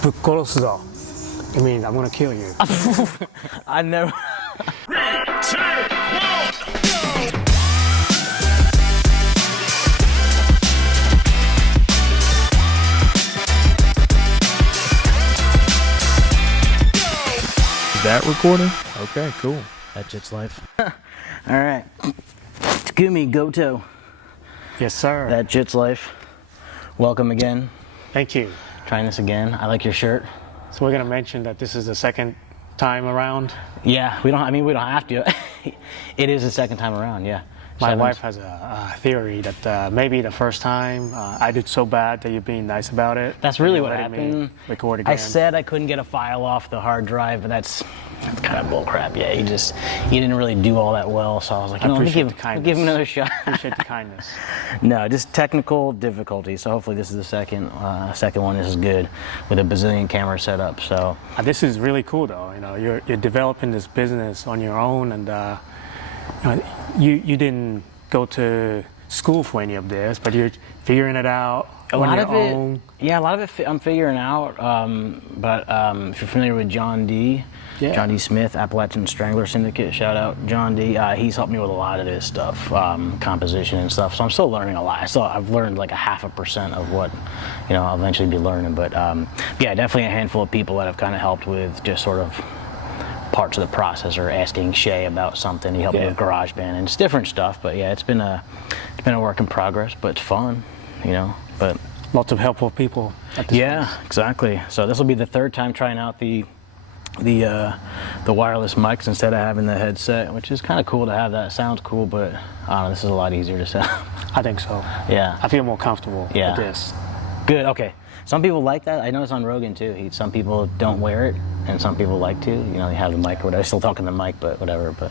불꽃으로. I mean, I'm gonna kill you. I never. Is that recording? Okay, cool. That Jits Life. All right. Takumi Goto. Yes, sir. That Jits Life. Welcome again. Thank you. Trying this again. I like your shirt. So we're gonna mention that this is the second time around. Yeah, we don't have to. It is the second time around, yeah. My wife has a theory that maybe the first time I did so bad that you're being nice about it. That's really what letting me happened. Record again. I said I couldn't get a file off the hard drive, but that's kind of bull crap. Yeah, he didn't really do all that well, so I was like, I appreciate let the kindness. give him another shot. Appreciate the kindness. No, just technical difficulty. So hopefully this is the second one. This is good with a bazillion camera setup. So This is really cool, though. You know, you're developing this business on your own, and you didn't go to school for any of this, but you're figuring it out on your own. Yeah, a lot of it I'm figuring out. But if you're familiar with John D. Yeah. John D. Smith, Appalachian Strangler Syndicate, shout out John D. He's helped me with a lot of this stuff, composition and stuff. So I'm still learning a lot. I've learned like 0.5% of what, I'll eventually be learning. But yeah, definitely a handful of people that have kind of helped with just sort of parts of the process, or asking Shay about something. He helped me with GarageBand and it's different stuff. But yeah, it's been a work in progress, but it's fun, But Lots of helpful people at this place. Exactly. So this will be the third time trying out the wireless mics instead of having the headset, which is kind of cool to have that. It sounds cool, but I don't know, this is a lot easier to sound. I think so. Yeah. I feel more comfortable with this. Good. Okay. Some people like that. I noticed on Rogan too. Some people don't wear it, and some people like to. They have the mic or whatever. Still talking the mic, but whatever. But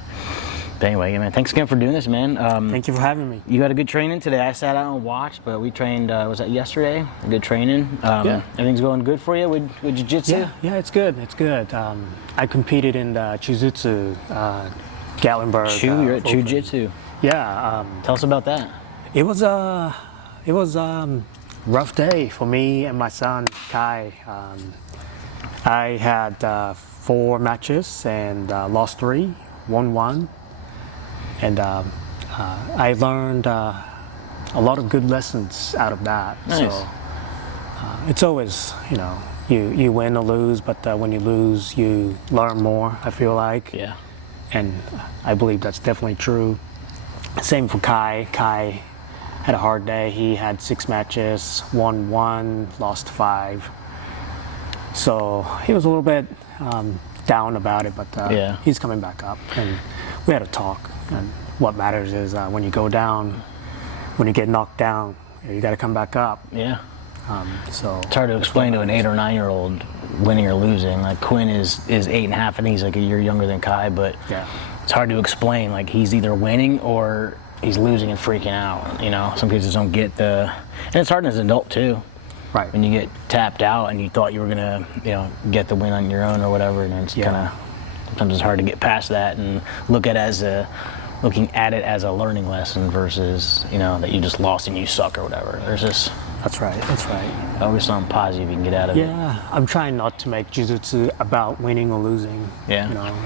anyway, man, thanks again for doing this, man. Thank you for having me. You had a good training today. I sat out and watched, but we trained. Was that yesterday? A good training. Everything's going good for you with Jiu-Jitsu? Yeah, it's good. It's good. I competed in the Jiu-Jitsu Gatlinburg. You're at Jiu-Jitsu. Yeah. Tell us about that. It was a rough day for me and my son Kai. I had 4 matches and lost 3, won 1, and I learned a lot of good lessons out of that. Nice. So it's always, you win or lose, but when you lose, you learn more. I feel like. Yeah. And I believe that's definitely true. Same for Kai. Kai had a hard day. He had 6 matches, won 1, lost 5. So he was a little bit down about it, but he's coming back up. And we had a talk. And what matters is when you go down, when you get knocked down, you got to come back up. Yeah. So it's hard to explain to an 8 or 9-year-old winning or losing. Like Quinn is 8.5, and he's like a year younger than Kai, but it's hard to explain. Like he's either winning or he's losing and freaking out. Some kids just don't get and it's hard as an adult too. Right. When you get tapped out and you thought you were gonna, get the win on your own or whatever, and it's kind of sometimes it's hard to get past that and looking at it as a learning lesson versus that you just lost and you suck or whatever. There's this. That's right. Always something positive you can get out of it. Yeah, I'm trying not to make Jiu-Jitsu about winning or losing. Yeah.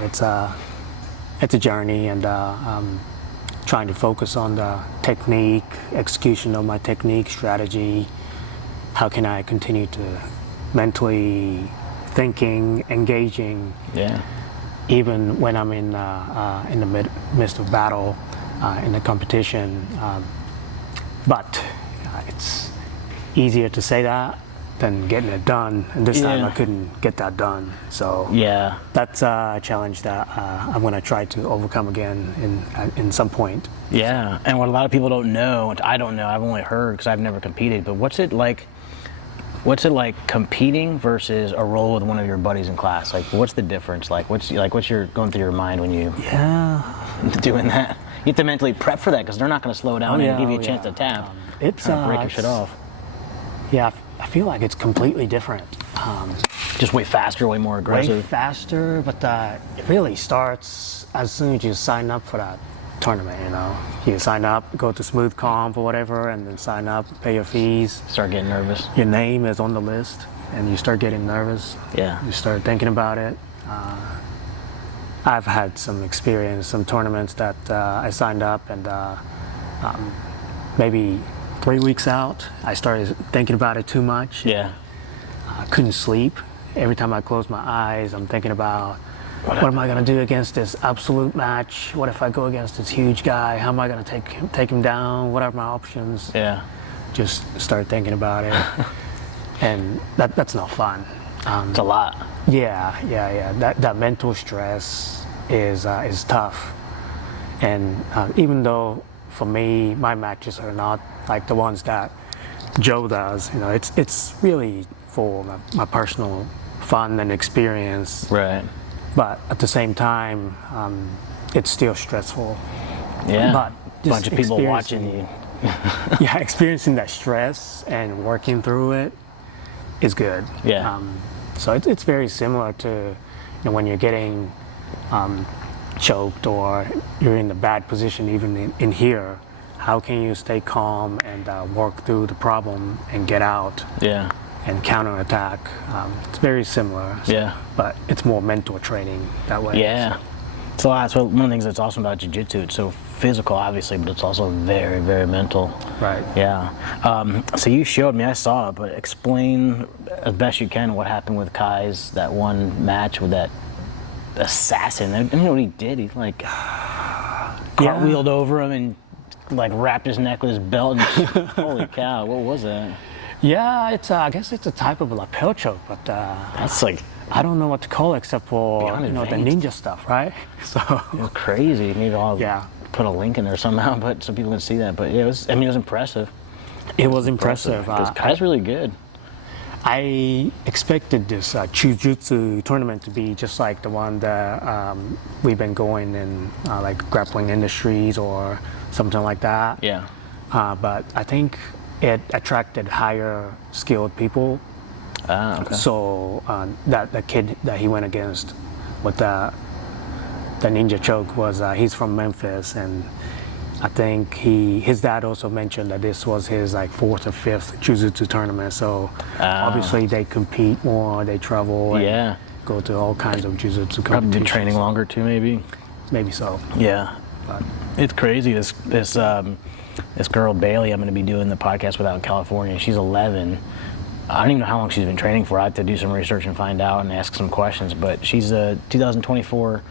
It's a journey, and I'm trying to focus on the technique, execution of my technique, strategy. How can I continue to mentally thinking, engaging? Yeah. Even when I'm in the midst of battle, in the competition. But it's easier to say that than getting it done. And this time I couldn't get that done. So that's a challenge that I'm going to try to overcome again in some point. Yeah, and what a lot of people don't know, which I don't know, I've only heard because I've never competed, but what's it like competing versus a roll with one of your buddies in class? Like, what's the difference? What's your going through your mind when you doing that? You have to mentally prep for that because they're not going to slow down and give you a chance to tap. It's break your shit off. Yeah, I feel like it's completely different. Just way faster, way more aggressive. Way faster, but it really starts as soon as you sign up for that tournament. You sign up, go to Smooth Comp or whatever, and then sign up, pay your fees. Start getting nervous. Your name is on the list. and you start getting nervous. Yeah. You start thinking about it. I've had some experience, some tournaments that I signed up, and maybe 3 weeks out, I started thinking about it too much. Yeah. I couldn't sleep. Every time I close my eyes, I'm thinking about what am I going to do against this absolute match? What if I go against this huge guy? How am I going to take him down? What are my options? Yeah. Just start thinking about it, and that's not fun. It's a lot. Yeah. That mental stress is tough, and even though for me my matches are not like the ones that Joe does, it's really for my personal fun and experience. Right. But at the same time, it's still stressful. Yeah. But A bunch of people watching you. Yeah, experiencing that stress and working through it is good. Yeah. So it's very similar to when you're getting choked or you're in the bad position, even in here. How can you stay calm and work through the problem and get out? Yeah. And counterattack. It's very similar. Yeah. But it's more mental training that way. Yeah. So that's one of the things that's awesome about jiu-jitsu. It's so physical, obviously, but it's also very, very mental. Right. Yeah. So you showed me, I saw it, but explain as best you can what happened with Kai's that one match with that assassin. I don't know what he did. He cartwheeled over him and wrapped his neck with his belt. And holy cow! What was that? Yeah, I guess it's a type of lapel choke, but That's I don't know what to call it except for Beyond the advanced. ninja stuff, right? So crazy. Maybe I'll Yeah. put a link in there somehow, but so people can see that. But yeah, it was impressive. it was impressive. Because Kai's really good. I expected this Jiu-Jitsu tournament to be just like the one that we've been going in, like grappling industries or something like that. Yeah. But I think it attracted higher skilled people. Ah, okay. So that kid that he went against with the ninja choke was he's from Memphis, and I think his dad also mentioned that this was his fourth or fifth jiu-jitsu tournament. So obviously they compete more, they travel, and go to all kinds of jiu-jitsu Probably competitions. been training longer too, maybe. Maybe so. Yeah. But It's crazy. This girl Bailey, I'm going to be doing the podcast with out in California. She's 11. I don't even know how long she's been training for. I have to do some research and find out and ask some questions. But she's a 2024.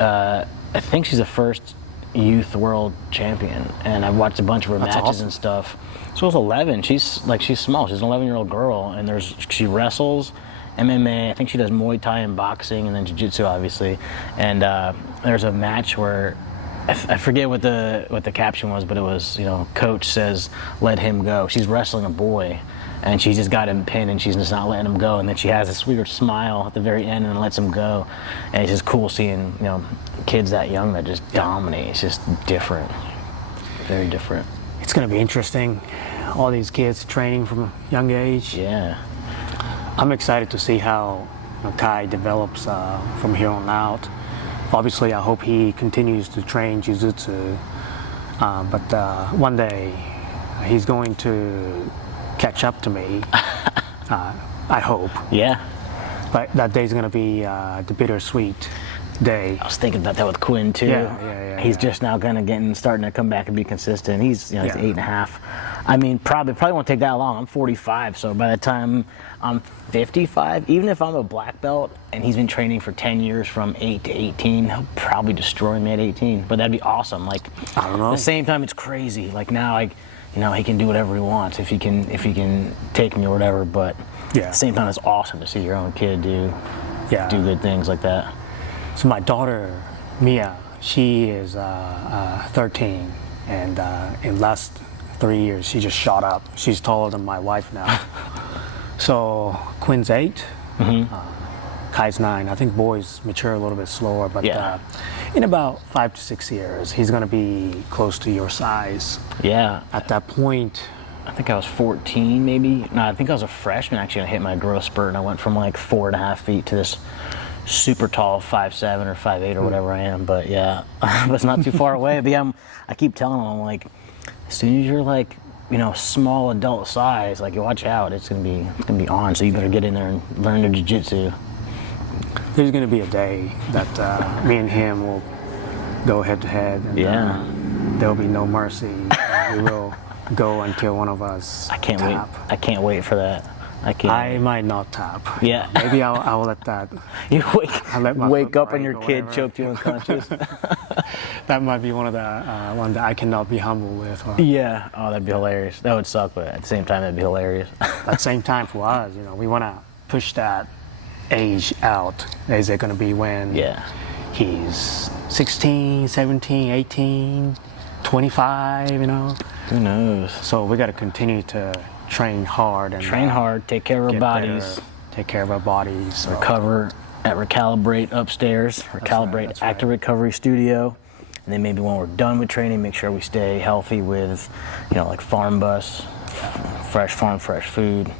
I think she's the first youth world champion, and I've watched a bunch of her That's matches awesome. and stuff. So it's 11. She's small. She's an 11-year-old girl, and she wrestles, MMA. I think she does Muay Thai and boxing, and then jiu-jitsu, obviously. And there's a match where I forget what the caption was, but it was coach says let him go. She's wrestling a boy, and she just got him pinned, and she's just not letting him go. And then she has this weird smile at the very end and lets him go. And it's just cool seeing kids that young that just dominate. It's just different, very different. it's going to be interesting. All these kids training from a young age. Yeah. I'm excited to see how Kai develops from here on out. Obviously, I hope he continues to train jiu-jitsu, but one day he's going to catch up to me. I hope. Yeah. But that day's going to be the bittersweet day. I was thinking about that with Quinn too. Yeah, He's just now kind of starting to come back and be consistent. He's he's 8.5. I mean, probably won't take that long. I'm 45, so by the time I'm 55, even if I'm a black belt and he's been training for 10 years from 8 to 18, he'll probably destroy me at 18. But that'd be awesome. I don't know. At the same time, it's crazy. Now, he can do whatever he wants if he can take me or whatever. But at the same time, it's awesome to see your own kid do good things like that. So my daughter, Mia, she is 13, and in last 3 years, she just shot up. She's taller than my wife now. So Quinn's 8, Kai's 9. I think boys mature a little bit slower, but in about 5 to 6 years, he's going to be close to your size. Yeah. At that point, I think I was 14, maybe. No, I think I was a freshman actually. I hit my growth spurt, and I went from 4.5 feet to this super tall 5'7" or 5'8" or whatever I am. But yeah, but it's not too far away. But yeah, I keep telling him, I'm like, as soon as you're small adult size, like you watch out, it's gonna be on. So you better get in there and learn the jiu-jitsu. There's going to be a day that me and him will go head to head, and there'll be no mercy. We will go until one of us I can't tap. wait. I can't wait for that. I might not tap. Yeah. Maybe I'll let that. You I'll let my wake foot up and break your or kid whatever. choked you unconscious. That might be one of the one that I cannot be humble with. Or Yeah. Oh, that'd be hilarious. That would suck, but at the same time, that'd be hilarious. at the same time, for us, we want to push that age out. Is it going to be when Yeah. he's 16, 17, 18, 25? Who knows? So we got to continue to train hard and Train hard, take care of our get bodies, better, take care of our bodies. So. recover at Recalibrate upstairs, Recalibrate that's right. Active Recovery Studio. And then maybe when we're done with training, make sure we stay healthy with, like Farm Bus, fresh farm, fresh food,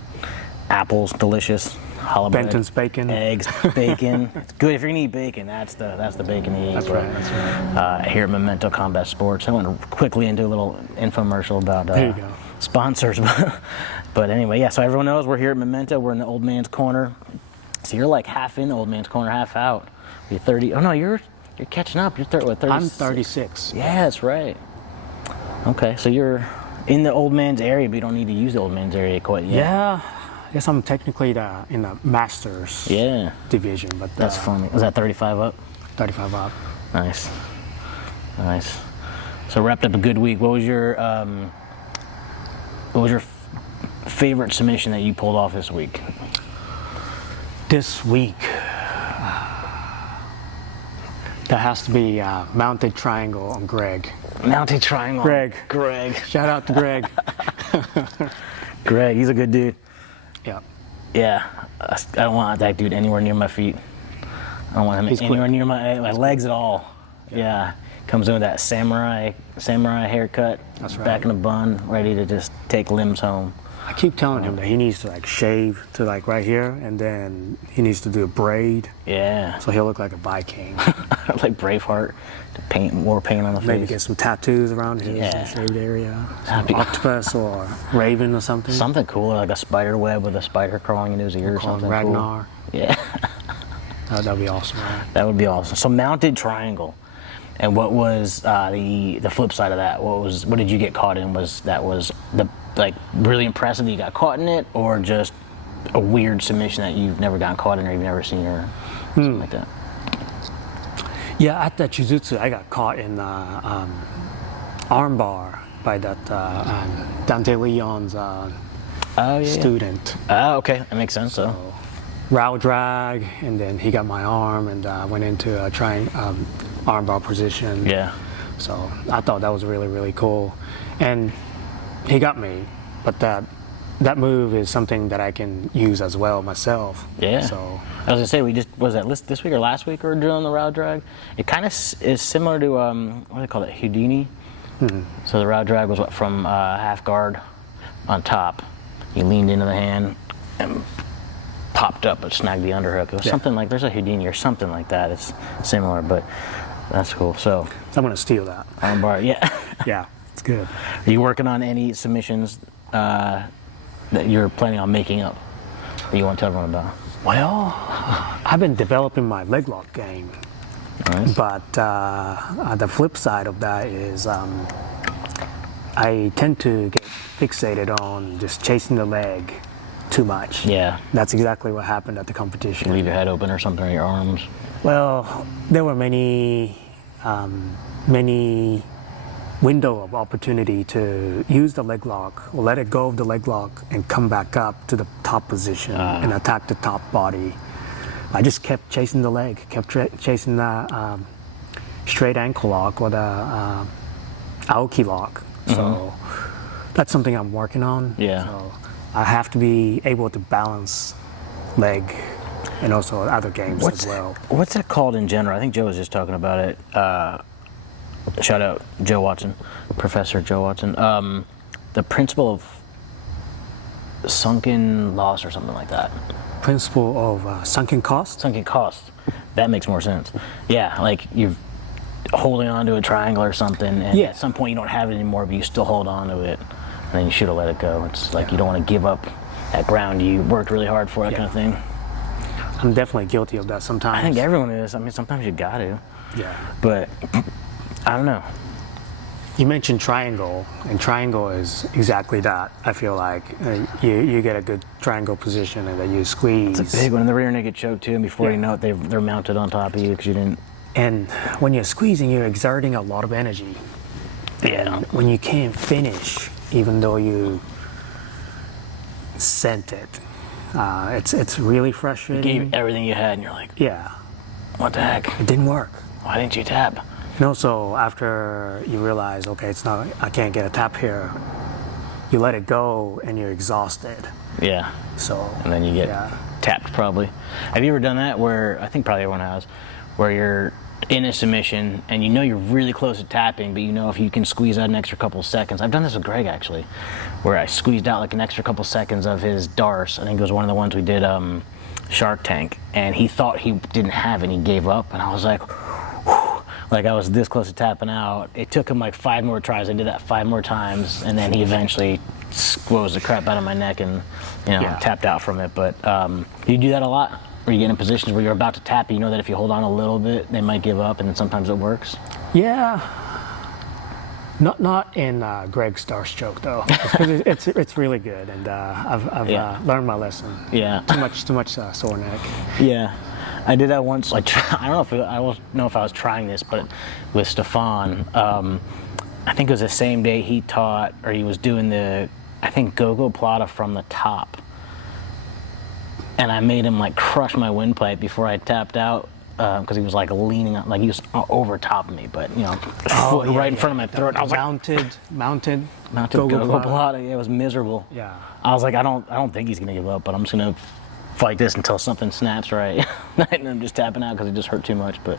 apples, delicious, challah bread, Benton's bacon. eggs, bacon. It's good if you're gonna eat bacon. That's the bacon to eat. That's right. That's right. Here at Memento Combat Sports, I went quickly into a little infomercial about There you go. sponsors, but anyway, yeah. So everyone knows we're here at Memento. We're in the old man's corner. So you're like half in the old man's corner, half out. You're 30. Oh no, you're catching up. You're 30. I'm 36. Yeah, that's right. Okay, so you're in the old man's area, but you don't need to use the old man's area quite yet. Yeah. I guess I'm technically in the masters Yeah. division, but That's funny. Is that 35 up? 35 up. Nice. So wrapped up a good week. What was your favorite submission that you pulled off this week? This week, that has to be mounted triangle on Greg. Mounted triangle. Greg. Shout out to Greg. Greg, he's a good dude. Yeah. Yeah. I don't want that dude anywhere near my feet. I don't want him He's anywhere quick. near my legs at all. Yeah. Comes in with that samurai haircut. That's right. Back in a bun, ready to just take limbs home. I keep telling him that he needs to shave to right here, and then he needs to do a braid, Yeah. so he'll look like a Viking. Like Braveheart, to paint more paint on the Maybe face. get some tattoos around his Yeah. shaved area. That'd be- Octopus or raven or something. Something cooler, like a spider web with a spider crawling into his ear or Call him something Ragnar. cool. Yeah. That'd be awesome, right? That would be awesome. So mounted triangle. And what was the flip side of that? What did you get caught in? Was the really impressive that you got caught in it, or just a weird submission that you've never gotten caught in or you've never seen, or something like that? Yeah, at that Jiu-Jitsu, I got caught in arm bar by that Dante Leon's Oh yeah. student. Oh, okay, that makes sense. So Row drag, and then he got my arm and went into a arm bar position. yeah. So I thought that was really, really cool. And he got me, but that move is something that I can use as well myself. Yeah. So I was gonna say, was that this week or last week we were doing the row drag? It kind of is similar to what do they call it, Houdini. So the row drag was from half guard on top. You leaned into the hand and popped up and snagged the underhook. It was something like, there's a Houdini or something like that. It's similar, but that's cool. So I'm gonna steal that. armbar, yeah. Yeah, it's good. Are you working on any submissions that you're planning on making up that you want to tell everyone about? Well, I've been developing my leg lock game. Nice. But the flip side of that is I tend to get fixated on just chasing the leg too much. Yeah. That's exactly what happened at the competition. Leave your head open or something, or your arms. Well, there were many window of opportunity to use the leg lock or let it go of the leg lock and come back up to the top position and attack the top body. I just kept chasing the leg, kept chasing the straight ankle lock or the Aoki lock. So that's something I'm working on. Yeah. So I have to be able to balance leg and also other games as well. What's that called in general? I think Joe was just talking about it. Shout out Joe Watson, Professor Joe Watson. The principle of sunken loss or something like that. Principle of sunken cost? Sunken cost. That makes more sense. Yeah, like you're holding on to a triangle or something, and Yeah. at some point you don't have it anymore, but you still hold on to it. and then you should have let it go. It's like you don't want to give up that ground you worked really hard for, that kind of thing. I'm definitely guilty of that sometimes. I think everyone is. I mean, sometimes you got to. Yeah. But I don't know. You mentioned triangle, and triangle is exactly that. I feel like you get a good triangle position and then you squeeze. It's a big one in the rear naked choke too, and before you know it, they're mounted on top of you because you didn't. And when you're squeezing, you're exerting a lot of energy. Yeah. And when you can't finish, even though you sent it, it's really frustrating. You gave everything you had, and you're like, Yeah, what the heck? it didn't work. Why didn't you tap? And also, after you realize, okay, I can't get a tap here, you let it go and you're exhausted. Yeah. So. And then you get tapped probably. Have you ever done that where, I think probably everyone has, where you're in a submission and you know you're really close to tapping, but you know if you can squeeze out an extra couple seconds. I've done this with Greg actually, where I squeezed out like an extra couple seconds of his darce. I think it was one of the ones we did Shark Tank, and he thought he didn't have it and he gave up, and I was like, like I was this close to tapping out. It took him like 5 more tries. I did that 5 more times, and then he eventually squoze the crap out of my neck and tapped out from it. But you do that a lot? Or you get in positions where you're about to tap, you know that if you hold on a little bit, they might give up, and then sometimes it works? Yeah. Not in Greg's darce choke though. It's really good, and I've learned my lesson. Yeah. Too much sore neck. Yeah. I did that once. Like I don't know if I was trying this, but with Stefan, I think it was the same day he taught, or he was doing I think go-go plata from the top, and I made him like crush my windpipe before I tapped out because he was like leaning, like he was over top of me, but foot right in front of my throat. I was mounted go-go plata. Yeah, it was miserable. Yeah. I was like, I don't think he's gonna give up, but I'm just gonna fight this until something snaps right. And I'm just tapping out because it just hurt too much. But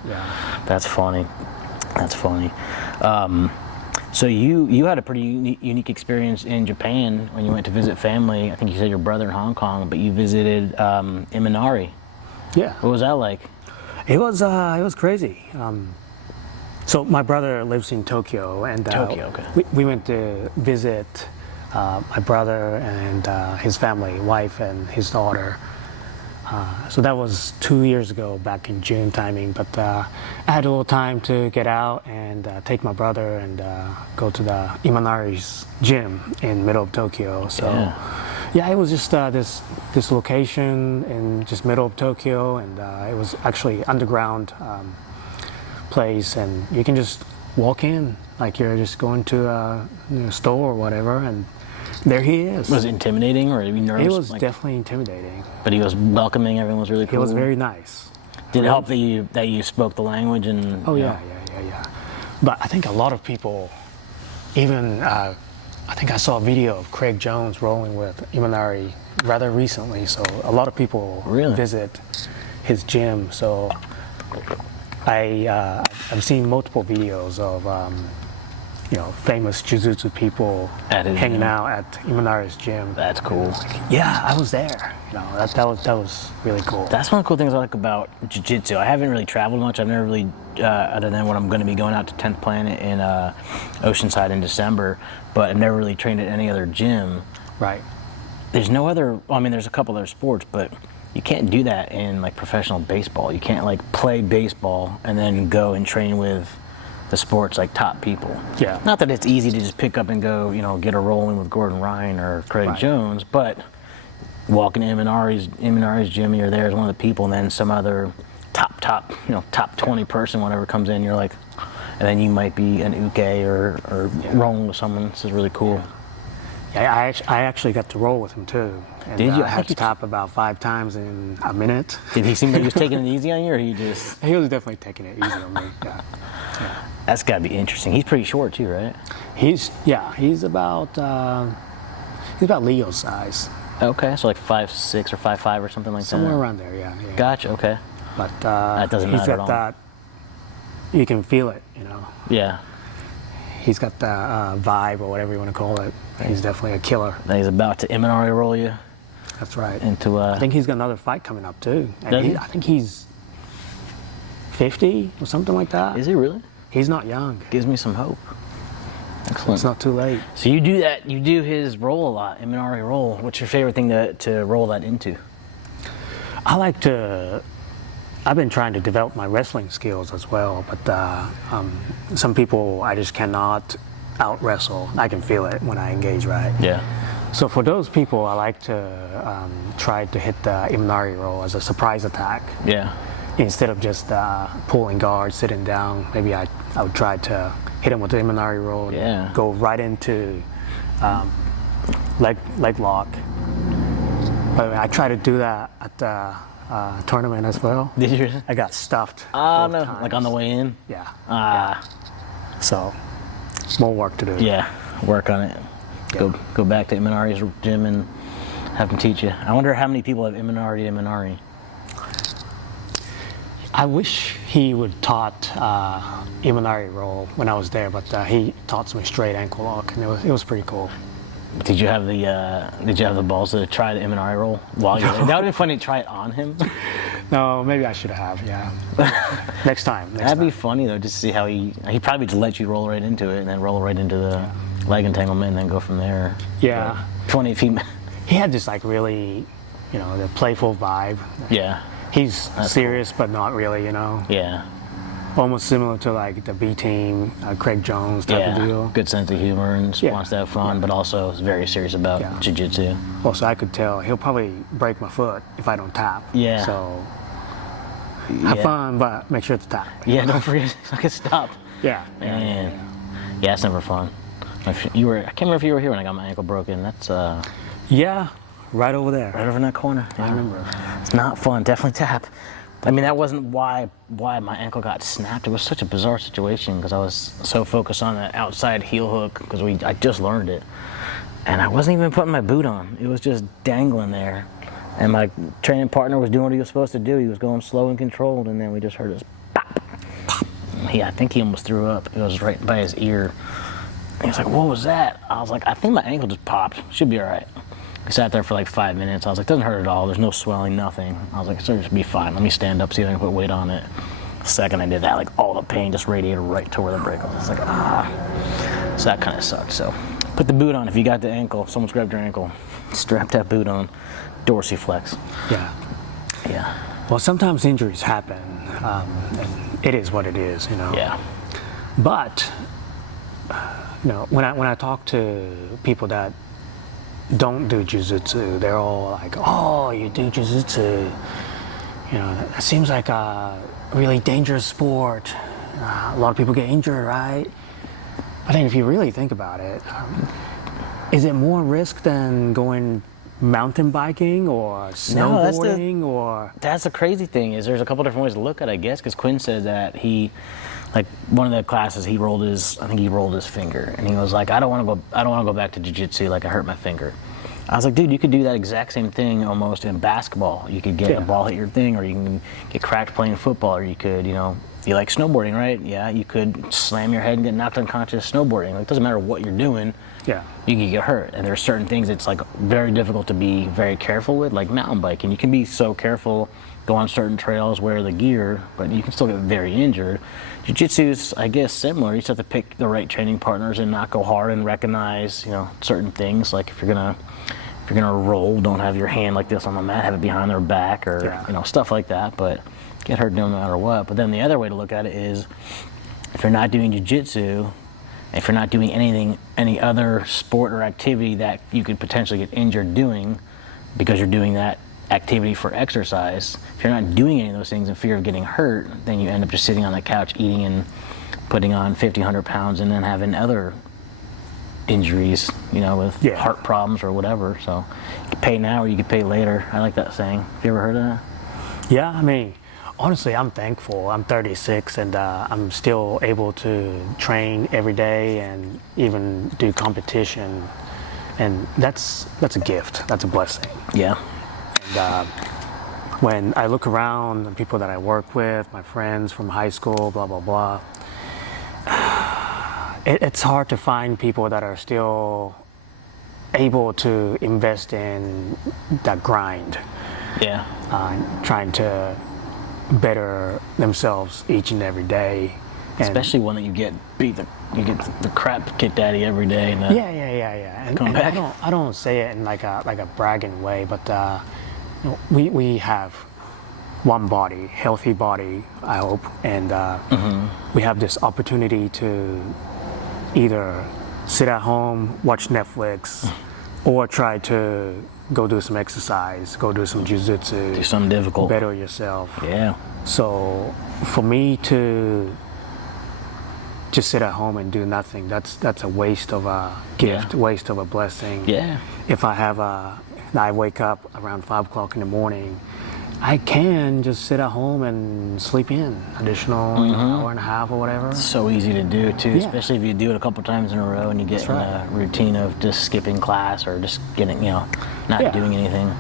that's funny. That's funny. So you had a pretty unique experience in Japan when you went to visit family. I think you said your brother in Hong Kong, but you visited Imanari. Yeah. What was that like? It was crazy. So my brother lives in Tokyo, and Tokyo, okay. we went to visit my brother and his family, wife and his daughter. So that was 2 years ago, back in June timing, but I had a little time to get out and take my brother and go to the Imanari's gym in middle of Tokyo. So yeah, it was just this location in just middle of Tokyo, and it was actually underground place, and you can just walk in like you're just going to a store or whatever, and there he is. Was it intimidating, or were you nervous? It was definitely intimidating. But he was welcoming. Everyone was really cool. He was very nice. Did it help that you spoke the language and? Oh yeah. But I think a lot of people, even I think I saw a video of Craig Jones rolling with Imanari rather recently. So a lot of people visit his gym. So I've seen multiple videos of famous Jiu-Jitsu people hanging out at Imanari's gym. That's cool. Yeah, I was there. That was really cool. That's one of the cool things I like about Jiu-Jitsu. I haven't really traveled much. I've never really, other than when I'm going to be going out to 10th Planet in Oceanside in December, but I've never really trained at any other gym. Right. There's no other, there's a couple other sports, but you can't do that in like professional baseball. You can't like play baseball and then go and train with the sport's like top people. Yeah. Not that it's easy to just pick up and go, get a roll in with Gordon Ryan or Craig Jones, but walking to Imanari's gym, you're there as one of the people, and then some other top 20 person, whatever comes in, you're like, and then you might be an uke or rolling with someone. This is really cool. Yeah, I actually got to roll with him too. And, Did you? I had to tap about 5 times in a minute. Did he seem like he was taking it easy on you, or he just? He was definitely taking it easy on me. Yeah. That's got to be interesting. He's pretty short too, right? He's about Leo's size. Okay, so like 5'6" or 5'5" or something like Somewhere that. around there, yeah. Gotcha. Okay. But that doesn't he's matter at got all. that. You can feel it, Yeah. He's got the vibe or whatever you want to call it. He's definitely a killer. And he's about to Imanari roll you. That's right. Into I think he's got another fight coming up too. Does he? I think he's 50 or something like that. Is he really? He's not young. Gives me some hope. Excellent. It's not too late. So you do that. You do his roll a lot, Imanari roll. What's your favorite thing to roll that into? I like to. I've been trying to develop my wrestling skills as well, but some people I just cannot out wrestle. I can feel it when I engage, right? Yeah. So for those people, I like to try to hit the Imanari roll as a surprise attack. Yeah. Instead of just pulling guard, sitting down, maybe I would try to hit him with the Imanari roll and go right into leg lock. But I try to do that at the tournament as well. Did you? I got stuffed. Oh, both no. times. Like on the way in? Yeah. Ah. So, more work to do. Yeah. Work on it. Yeah. Go back to Imanari's gym and have him teach you. I wonder how many people have Imanari. I wish he would taught Imanari roll when I was there, but he taught me straight ankle lock, and it was pretty cool. Did you have the balls to try the Imanari roll while you're there? That would have been funny to try it on him. No, maybe I should have. Yeah. Next time. That'd be funny though, just to see how he probably just let you roll right into it and then roll right into the leg entanglement and then go from there. Yeah. But 20 feet. He had this like really, the playful vibe. Yeah. He's That's serious, but not really, Yeah. Almost similar to like the B team, Craig Jones type of deal. Good sense of humor and just wants to have fun, but also is very serious about jiu-jitsu. Also, I could tell he'll probably break my foot if I don't tap. Yeah. So have fun, but make sure to tap. Yeah, don't forget to stop. Yeah. Man. Yeah, it's never fun. I can't remember if you were here when I got my ankle broken. That's Yeah, right over there. right over in that corner. I remember. It's not fun. Definitely tap. I mean, that wasn't why my ankle got snapped. It was such a bizarre situation because I was so focused on that outside heel hook because I just learned it, and I wasn't even putting my boot on. It was just dangling there, and my training partner was doing what he was supposed to do. He was going slow and controlled, and then we just heard this pop, pop. Yeah, I think he almost threw up. It was right by his ear. He was like, "What was that?" I was like, "I think my ankle just popped. Should be all right." I sat there for like 5 minutes. I was like, doesn't hurt at all. There's no swelling, nothing. I was like, it should be fine. Let me stand up, see if I can put weight on it. The second I did that, like all the pain just radiated right to where the break was. I was like, So that kind of sucked. So put the boot on. If you got the ankle, someone's grabbed your ankle, strap that boot on, dorsiflex. Yeah. Yeah. Well, sometimes injuries happen, and it is what it is, Yeah. But, when I talk to people that don't do jiu-jitsu, they're all like, "Oh, you do jiu-jitsu? That seems like a really dangerous sport. A lot of people get injured, right?" I think if you really think about it, is it more risk than going mountain biking or snowboarding or? That's the crazy thing is there's a couple different ways to look at it, I guess, because Quinn said that one of the classes he rolled his finger, and he was like, I don't want to go back to jiu-jitsu, like I hurt my finger. I was like, dude, you could do that exact same thing almost in basketball. You could get a ball hit your thing, or you can get cracked playing football, or you could, you like snowboarding, right? Yeah, you could slam your head and get knocked unconscious snowboarding. Like, it doesn't matter what you're doing. Yeah. You can get hurt, and there are certain things it's like very difficult to be very careful with, like mountain biking. You can be so careful, go on certain trails, wear the gear, but you can still get very injured. Jiu-jitsu's, I guess, similar. You just have to pick the right training partners and not go hard and recognize, certain things. Like if you're gonna roll, don't have your hand like this on the mat, have it behind their back, or stuff like that. But get hurt no matter what. But then the other way to look at it is, if you're not doing jiu-jitsu, if you're not doing any other sport or activity that you could potentially get injured doing, because you're doing that activity for exercise, if you're not doing any of those things in fear of getting hurt, then you end up just sitting on the couch eating and putting on 50, 100 pounds and then having other injuries, with heart problems or whatever. So you can pay now or you can pay later. I like that saying. Have you ever heard of that? Yeah, I mean, honestly, I'm thankful. I'm 36 and I'm still able to train every day and even do competition. And that's a gift. That's a blessing. Yeah. And when I look around the people that I work with, my friends from high school, blah, blah, blah, it's hard to find people that are still able to invest in that grind. Yeah. Trying to better themselves each and every day. Especially one that you get beat the you get the crap kicked out of you every day. And Yeah. And Come back. I don't say it in like a bragging way, but you know, we have one body, healthy body, I hope, and we have this opportunity to either sit at home, watch Netflix, or try to go do some exercise, go do some jiu-jitsu, do something difficult. better yourself. Yeah. So for me to just sit at home and do nothing, that's a waste of a gift, waste of a blessing. Yeah. If I wake up around 5 o'clock in the morning, I can just sit at home and sleep in additional hour and a half or whatever. So easy to do too, Yeah. especially if you do it a couple times in a row and you get That's in right. a routine of just skipping class or just getting, not Yeah. doing anything.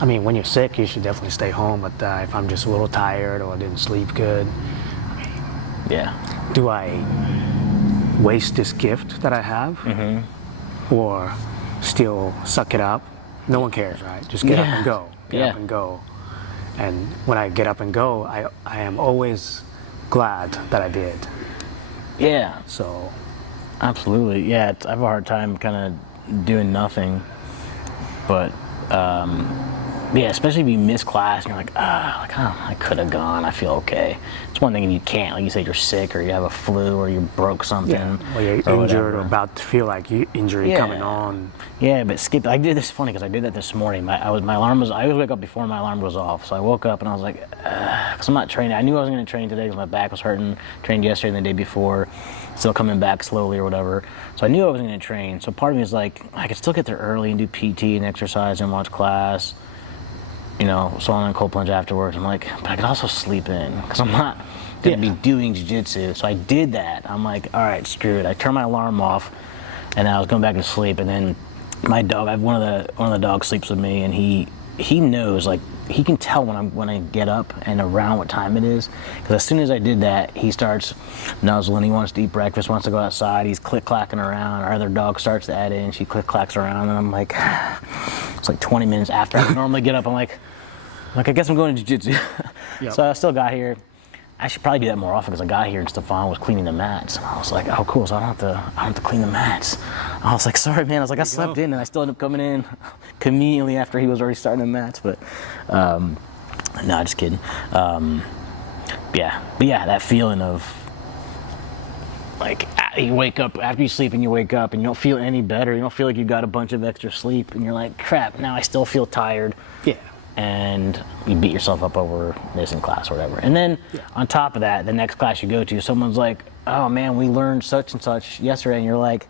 I mean, when you're sick, you should definitely stay home. But if I'm just a little tired or didn't sleep good, Yeah. do I waste this gift that I have, or still suck it up? No one cares, right? Just get up and go. Get up and go. And when I get up and go, I am always glad that I did. Yeah. So Absolutely. Yeah. I have a hard time kind of doing nothing, but yeah, especially if you miss class and you're like, I could have gone. I feel okay. It's one thing if you can't, like you said, you're sick or you have a flu or you broke something. or you're or injured or whatever. about to feel like injury coming on. Yeah, but skip. I did this funny because I did that this morning. My alarm was. I always wake up before my alarm goes off. So I woke up and I was like, because I'm not training. I knew I wasn't going to train today because my back was hurting. Trained yesterday and the day before, still coming back slowly or whatever. So I knew I wasn't going to train. So part of me is like, I could still get there early and do PT and exercise and watch class. So I'm on cold plunge afterwards. I'm like, but I could also sleep in because I'm not going to be doing jiu-jitsu. So I did that. I'm like, all right, screw it. I turned my alarm off, and I was going back to sleep. And then my dog, I have one of the dogs sleeps with me, and he knows, like, he can tell when I get up and around what time it is. Because as soon as I did that, he starts nuzzling. He wants to eat breakfast, wants to go outside. He's click-clacking around. Our other dog starts to add in. She click-clacks around, and I'm like, it's like 20 minutes after I normally get up. I'm like, I guess I'm going to jiu-jitsu. Yep. So I still got here. I should probably do that more often because I got here and Stefan was cleaning the mats. And I was like, oh, cool, so I don't have to clean the mats. I was like, sorry, man. I was like, I slept in and I still ended up coming in conveniently after he was already starting the mats. But, no, just kidding. Yeah, that feeling of, like, you wake up, after you sleep and you wake up and you don't feel any better. You don't feel like you got a bunch of extra sleep and you're like, crap, now I still feel tired. Yeah. And you beat yourself up over missing class or whatever. And then on top of that, the next class you go to, someone's like, oh man, we learned such and such yesterday. And you're like,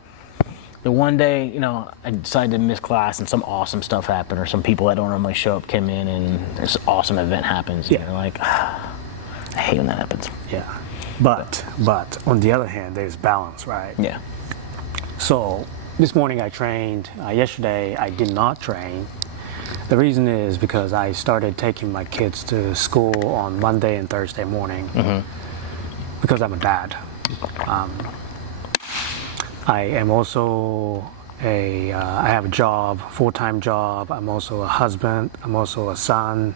the one day, I decided to miss class and some awesome stuff happened, or some people that don't normally show up came in and this awesome event happens. And you're like, I hate when that happens. Yeah. But on the other hand, there's balance, right? Yeah. So this morning I trained. Yesterday I did not train. The reason is because I started taking my kids to school on Monday and Thursday morning because I'm a dad. I am also I have a job, full-time job. I'm also a husband. I'm also a son.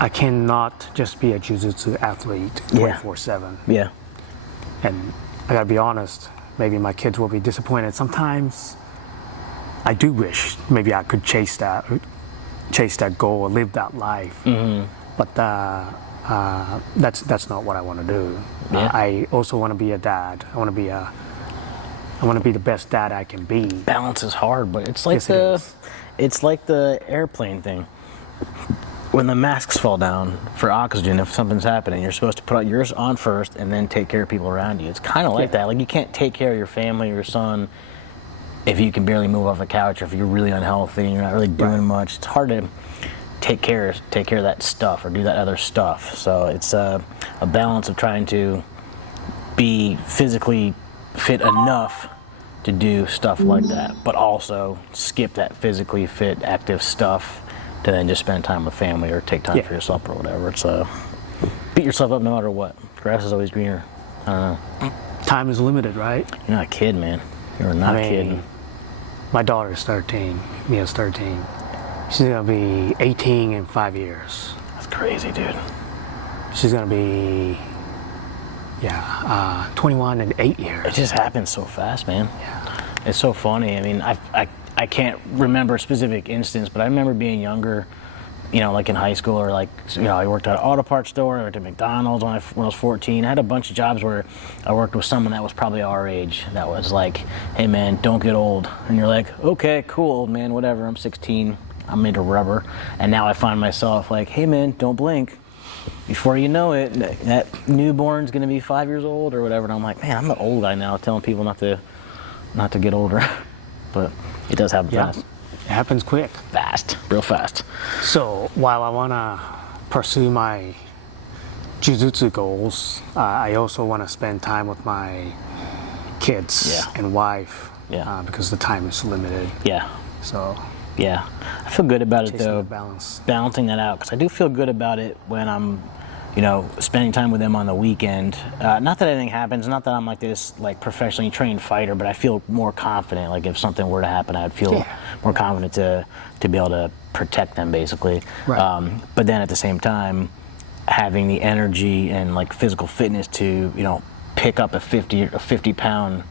I cannot just be a jiu-jitsu athlete 24/7. Yeah. And I gotta be honest, maybe my kids will be disappointed. Sometimes I do wish maybe I could chase that goal or live that life. But that's not what I want to do. Yeah. I also want to be a dad. I want to be the best dad I can be. Balance is hard, but it's like Yes, it is. it's like the airplane thing. When the masks fall down for oxygen, if something's happening, you're supposed to put yours on first and then take care of people around you. It's kind of like that. Like, you can't take care of your family or your son if you can barely move off the couch, or if you're really unhealthy and you're not really doing much. It's hard to take care of that stuff or do that other stuff. So it's a balance of trying to be physically fit enough to do stuff like that, but also skip that physically fit, active stuff to then just spend time with family or take time for yourself or whatever. It's beat yourself up no matter what. Grass is always greener. I don't know. Time is limited, right? You're not a kid, man. You're not a kid. My daughter is 13. Mia's 13. She's gonna be 18 in 5 years. That's crazy, dude. She's gonna be Yeah, 21 and 8 years. It just happens so fast, man. Yeah. It's so funny. I mean, I can't remember a specific instance, but I remember being younger, you know, like in high school, or like, you know, I worked at an auto parts store, I worked at McDonald's when I was 14. I had a bunch of jobs where I worked with someone that was probably our age that was like, hey man, don't get old. And you're like, okay, cool, man, whatever, I'm 16, I'm into rubber. And now I find myself like, hey man, don't blink. Before you know it, that newborn's gonna be 5 years old or whatever. And I'm like, man, I'm the old guy now telling people not to get older. But it does happen Yeah. fast. It happens quick. Fast, real fast. So while I want to pursue my jiu-jitsu goals, I also want to spend time with my kids Yeah. and wife Yeah. because the time is limited. Yeah, So yeah. I feel good about it chasing though. the balance. Balancing that out, because I do feel good about it when I'm, you know, spending time with them on the weekend. Not that anything happens, not that I'm like this like professionally trained fighter, but I feel more confident. Like if something were to happen, I'd feel more confident to be able to protect them, basically. Right. But then at the same time, having the energy and like physical fitness to, you know, pick up a 50-pound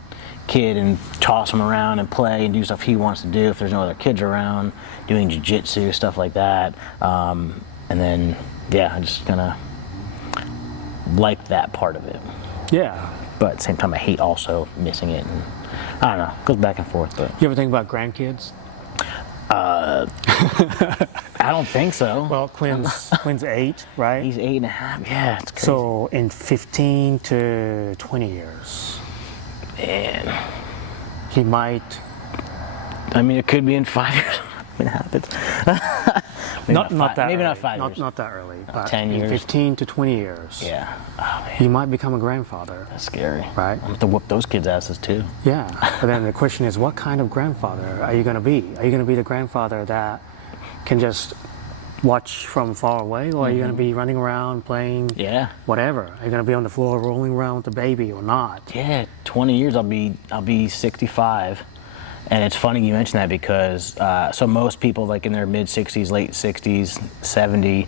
kid and toss him around and play and do stuff he wants to do if there's no other kids around, doing jiu-jitsu, stuff like that. And then, yeah, I just kind of like that part of it. Yeah. But at the same time, I hate also missing it. And I don't know, it goes back and forth. But You ever think about grandkids? I don't think so. Well, Quinn's 8, right? He's 8.5. Yeah, it's crazy. So in 15 to 20 years, Man, he might I mean, it could be in 5 years. When it happens. Maybe not five- that maybe early. not 5 years. Not that early, but 10 in years. 15 to 20 years, Yeah. Oh man, he might become a grandfather, that's scary. right? I'm gonna have to whoop those kids' asses too. Yeah, but then the question is, what kind of grandfather are you going to be? Are you going to be the grandfather that can just watch from far away, or are you going to be running around playing Yeah. whatever? Are you going to be on the floor rolling around with the baby or not? Yeah, 20 years I'll be 65. And it's funny you mention that because so most people like in their mid 60s, late 60s, 70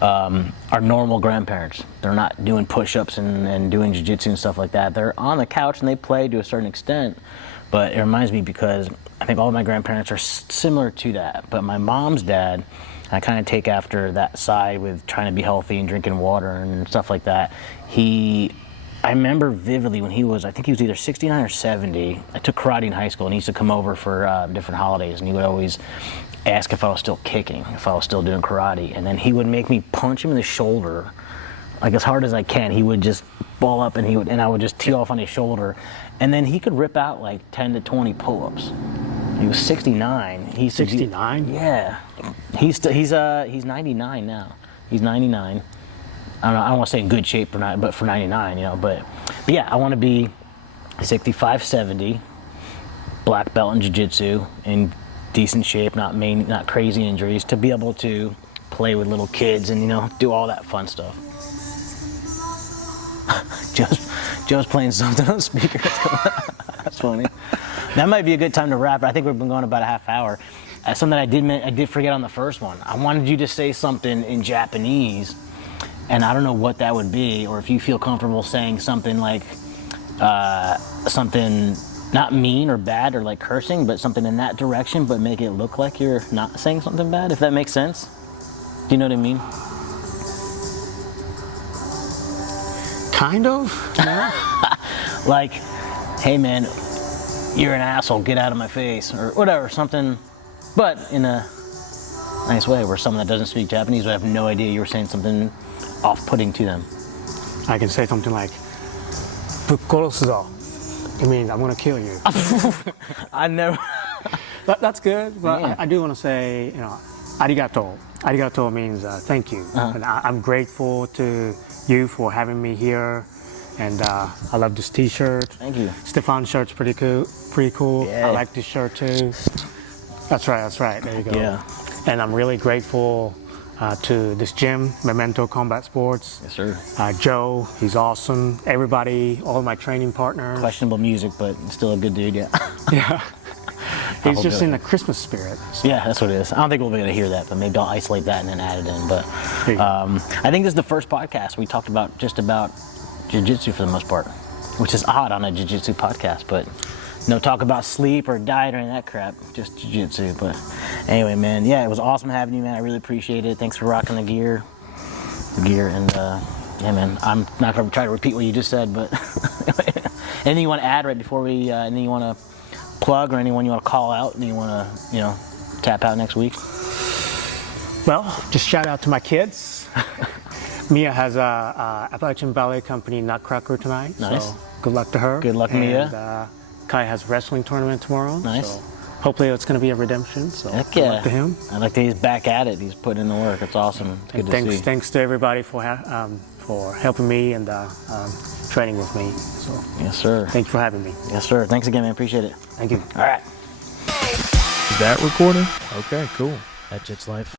are normal grandparents. They're not doing push-ups and doing jiu-jitsu and stuff like that. They're on the couch and they play to a certain extent. But it reminds me because I think all of my grandparents are similar to that. But my mom's dad, I kind of take after that side with trying to be healthy and drinking water and stuff like that. I remember vividly when he was, I think he was either 69 or 70. I took karate in high school and he used to come over for different holidays and he would always ask if I was still kicking, if I was still doing karate. And then he would make me punch him in the shoulder, like as hard as I can. He would just ball up and I would just tee off on his shoulder. And then he could rip out like 10 to 20 pull-ups. He was 69. He's 69? Yeah. He's 99 now. He's 99. I don't want to say in good shape but for 99, you know. But yeah, I want to be 65, 70, black belt in jiu-jitsu, in decent shape, not crazy injuries, to be able to play with little kids and, you know, do all that fun stuff. Joe's playing something on speaker. That's funny. That might be a good time to wrap. I think we've been going about a half hour. Something I did forget on the first one. I wanted you to say something in Japanese. And I don't know what that would be, or if you feel comfortable saying something like, something not mean or bad or like cursing, but something in that direction, but make it look like you're not saying something bad, if that makes sense. Do you know what I mean? Kind of, yeah. Like, hey man, you're an asshole, get out of my face, or whatever, something, but in a nice way, where someone that doesn't speak Japanese would have no idea you were saying something off-putting to them. I can say something like, "Bukkorosu zo." It means I'm going to kill you. I never. That's good, but Yeah. I do want to say, you know, arigato. Arigato means thank you. And I'm grateful to you for having me here. And I love this T-shirt. Thank you. Stefan's shirt's pretty cool. Yeah. I like this shirt too. That's right. There you go. Yeah. And I'm really grateful to this gym, Memento Combat Sports. Yes, sir. Joe, he's awesome. Everybody, all my training partners. Questionable music, but still a good dude, yeah. Yeah. He's hope just so. in the Christmas spirit. Yeah, that's what it is. I don't think we'll be able to hear that, but maybe I'll isolate that and then add it in. But There you go. I think this is the first podcast we talked about just about jiu-jitsu for the most part, which is odd on a jiu-jitsu podcast, but no talk about sleep or diet or any of that crap, just jiu-jitsu. But anyway, man, yeah, it was awesome having you, man. I really appreciate it. Thanks for rocking the gear, and yeah, man, I'm not gonna try to repeat what you just said, but anything you want to add right before we, anything you want to plug or anyone you want to call out, and you want to, tap out next week? Well, just shout out to my kids. Mia has a Appalachian Ballet Company Nutcracker tonight. Nice. So good luck to her. Good luck, and, Mia. Kai has a wrestling tournament tomorrow. Nice. So hopefully it's going to be a redemption. So Heck good yeah. luck to him. I like that he's back at it. He's putting in the work. It's awesome. It's good to see. Thanks to everybody for helping me and training with me. So Yes, sir. thank you for having me. Yes, sir. Thanks again, man. Appreciate it. Thank you. All right. Is that recording? Okay, cool. That Jits Life.